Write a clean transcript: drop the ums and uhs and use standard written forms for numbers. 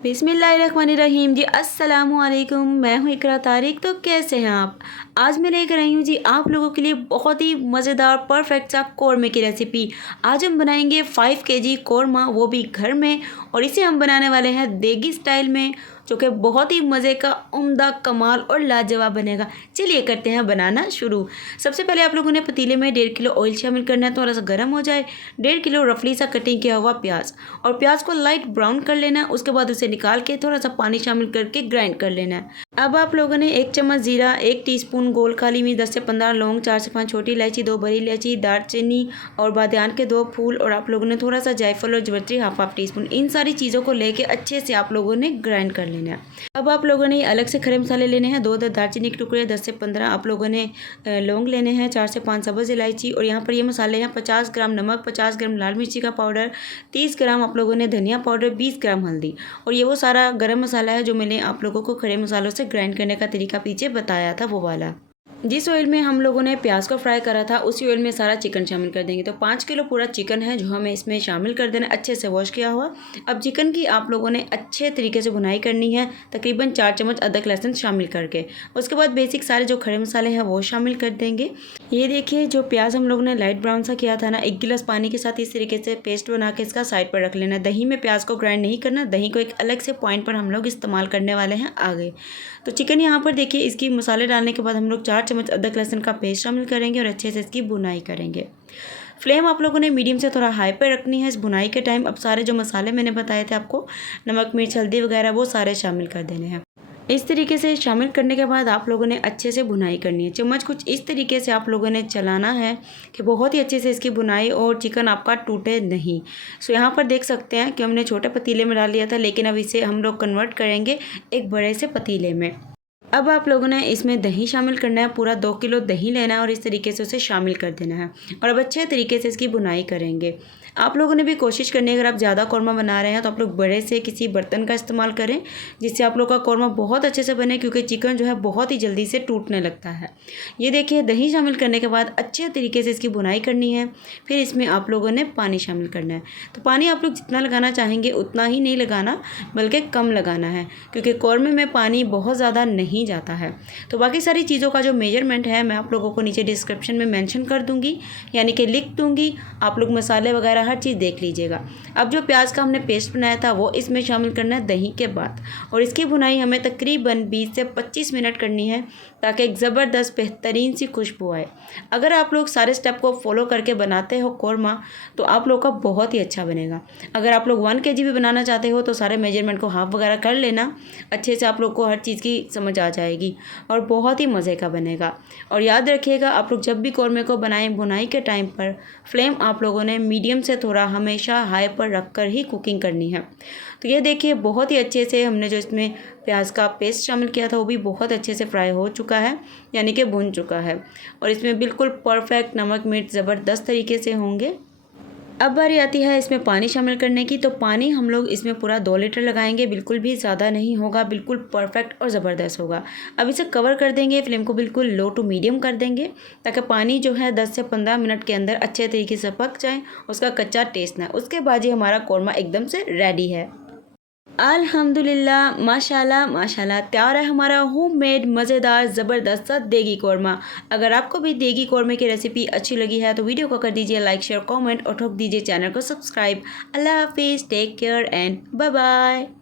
बिस्मिल्लाहिर्रहमानिर्रहीम जी, अस्सलामुअलैकुम। मैं हूँ इकरा तारिक। तो कैसे हैं आप? आज मैं लेकर आई हूँ जी आप लोगों के लिए बहुत ही मज़ेदार परफेक्ट सा कौरमे की रेसिपी। आज हम बनाएंगे 5 केजी कौरमा, वो भी घर में, और इसे हम बनाने वाले हैं देगी स्टाइल में, जो कि बहुत ही मज़े का उम्दा कमाल और लाजवाब बनेगा। चलिए करते हैं बनाना शुरू। सबसे पहले आप लोगों ने पतीले में 1.5 किलो ऑयल शामिल करना है, थोड़ा सा गर्म हो जाए। 1.5 किलो रफली सा कटिंग किया हुआ प्याज, और प्याज को लाइट ब्राउन कर लेना है। उसके बाद उसे निकाल के थोड़ा सा पानी शामिल करके ग्राइंड कर लेना है। अब आप लोगों ने 1 चम्मच जीरा, 1 टीस्पून गोल काली मिर्च, 10 से 15 लौंग, 4 से 5 छोटी इलायची, 2 बड़ी इलायची, दालचीनी और बादियान के 2 फूल, और आप लोगों ने थोड़ा सा जायफल और जवित्री हाफ टी स्पून, इन सारी चीज़ों को लेके अच्छे से आप लोगों ने ग्राइंड कर लेना है। अब आप लोगों ने अलग से खड़े मसाले लेने हैं। 2 दालचीनी के टुकड़े, 10 से 15 आप लोगों ने लौंग लेने हैं, 4 से 5 सब्ज़ इलायची, और यहाँ पर ये मसाले हैं 50 ग्राम नमक, 50 ग्राम लाल मिर्ची का पाउडर, 30 ग्राम आप लोगों ने धनिया पाउडर, 20 ग्राम हल्दी, और ये वो सारा गरम मसाला है जो मैंने आप लोगों को खड़े मसालों से ग्राइंड करने का तरीका पीछे बताया था, वो वाला। जिस ऑयल में हम लोगों ने प्याज को फ्राई करा था उसी ऑयल में सारा चिकन शामिल कर देंगे। तो 5 किलो पूरा चिकन है जो हमें इसमें शामिल कर देना, अच्छे से वॉश किया हुआ। अब चिकन की आप लोगों ने अच्छे तरीके से भुनाई करनी है, तकरीबन 4 चम्मच अदरक लहसुन शामिल करके। उसके बाद बेसिक सारे जो खड़े मसाले हैं वो शामिल कर देंगे। ये देखिए, जो प्याज हम लोगों ने लाइट ब्राउन सा किया था ना, 1 गिलास पानी के साथ इस तरीके से पेस्ट बना के इसका साइड पर रख लेना। दही में प्याज को ग्राइंड नहीं करना, दही को एक अलग से पॉइंट पर हम लोग इस्तेमाल करने वाले हैं आगे। तो चिकन यहाँ पर देखिए, इसकी मसाले डालने के बाद हम लोग 4 चम्मच अदरक लहसुन का पेस्ट शामिल करेंगे और अच्छे से इसकी भुनाई करेंगे। फ्लेम आप लोगों ने मीडियम से थोड़ा हाई पर रखनी है इस भुनाई के टाइम। अब सारे जो मसाले मैंने बताए थे आपको, नमक मिर्च हल्दी वगैरह, वो सारे शामिल कर देने हैं। इस तरीके से शामिल करने के बाद आप लोगों ने अच्छे से भुनाई करनी है। चम्मच कुछ इस तरीके से आप लोगों ने चलाना है कि बहुत ही अच्छे से इसकी भुनाई और चिकन आपका टूटे नहीं। सो यहाँ पर देख सकते हैं कि हमने छोटे पतीले में डाल लिया था, लेकिन अब इसे हम लोग कन्वर्ट करेंगे एक बड़े से पतीले में। अब आप लोगों ने इसमें दही शामिल करना है, पूरा 2 किलो दही लेना है और इस तरीके से उसे शामिल कर देना है, और अब अच्छे तरीके से इसकी भुनाई करेंगे। आप लोगों ने भी कोशिश करनी है, अगर आप ज़्यादा कौरमा बना रहे हैं तो आप लोग बड़े से किसी बर्तन का इस्तेमाल करें, जिससे आप लोग का कौरमा बहुत अच्छे से बने, क्योंकि चिकन जो है बहुत ही जल्दी से टूटने लगता है। ये देखिए, दही शामिल करने के बाद अच्छे तरीके से इसकी भुनाई करनी है। फिर इसमें आप लोगों ने पानी शामिल करना है। तो पानी आप लोग जितना लगाना चाहेंगे उतना ही नहीं लगाना, बल्कि कम लगाना है, क्योंकि कौरमे में पानी बहुत ज़्यादा नहीं जाता है। तो बाकी सारी चीज़ों का जो मेजरमेंट है मैं आप लोगों को नीचे डिस्क्रिप्शन में मेंशन कर दूंगी, यानी कि लिख दूंगी। आप लोग मसाले वगैरह हर चीज़ देख लीजिएगा। अब जो प्याज का हमने पेस्ट बनाया था वो इसमें शामिल करना है दही के बाद, और इसकी भुनाई हमें तकरीबन 20 से 25 मिनट करनी है, ताकि एक ज़बरदस्त बेहतरीन सी खुशबू आए। अगर आप लोग सारे स्टेप को फॉलो करके बनाते हो कौरमा, तो आप लोग का बहुत ही अच्छा बनेगा। अगर आप लोग 1 केजी भी बनाना चाहते हो तो सारे मेजरमेंट को हाफ वगैरह कर लेना, अच्छे से आप लोग को हर चीज़ की समझ आ जाएगी और बहुत ही मज़े का बनेगा। और याद रखिएगा, आप लोग जब भी कौरमे को बनाएं, भुनाई के टाइम पर फ्लेम आप लोगों ने मीडियम से थोड़ा हमेशा हाई पर रख कर ही कुकिंग करनी है। तो ये देखिए, बहुत ही अच्छे से हमने जो इसमें प्याज का पेस्ट शामिल किया था वो भी बहुत अच्छे से फ्राई हो चुका है, यानी कि भुन चुका है, और इसमें बिल्कुल परफेक्ट नमक मिर्च ज़बरदस्त तरीके से होंगे। अब बारी आती है इसमें पानी शामिल करने की। तो पानी हम लोग इसमें पूरा 2 लीटर लगाएंगे, बिल्कुल भी ज़्यादा नहीं होगा, बिल्कुल परफेक्ट और ज़बरदस्त होगा। अब इसे कवर कर देंगे, फ्लेम को बिल्कुल लो टू मीडियम कर देंगे, ताकि पानी जो है 10 से 15 मिनट के अंदर अच्छे तरीके से पक जाए, उसका कच्चा टेस्ट ना। उसके बाद ही हमारा कौरमा एकदम से रेडी है। अल्हम्दुलिल्लाह, माशाल्लाह माशाल्लाह, तैयार है हमारा होममेड मज़ेदार ज़बरदस्त सा देगी कौरमा। अगर आपको भी देगी कौरमे की रेसिपी अच्छी लगी है तो वीडियो को कर दीजिए लाइक, शेयर, कमेंट और ठोक दीजिए चैनल को सब्सक्राइब। अल्लाह हाफिज़, take care and bye bye.